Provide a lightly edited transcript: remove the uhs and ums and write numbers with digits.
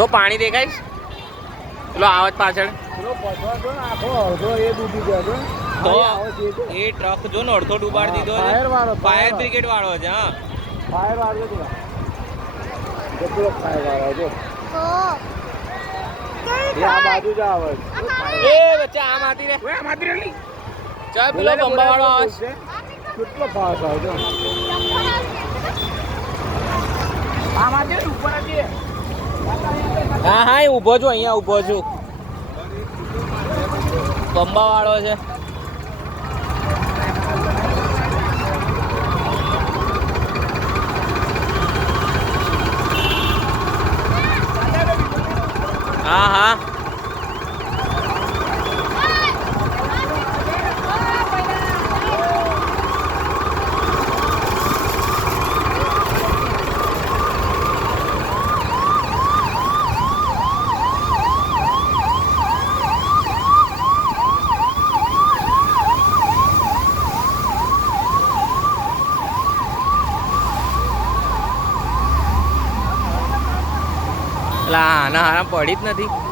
જો પાણી દેખાય પેલો આવત પાછળ તો એ ટ્રક જો ને અડધો ડૂબાડી દીધો છે. ફાયર બ્રિગેડ વાળો છે. હા ફાયર વાળો છે. ફાયર વાળો છે. આ બાજુ જ આવે એ બચ્ચા આમ આતી રે ચાલ પેલો બંબા વાળો આવે છે. કેટલો ફાસ્ટ આવે છે. આમાંથી ઉપર હતી. હા હા હું ઊભો છું, અહીંયા ઊભો છું. બંબા વાળો છે. હા હા ના હારા પડી જ નથી.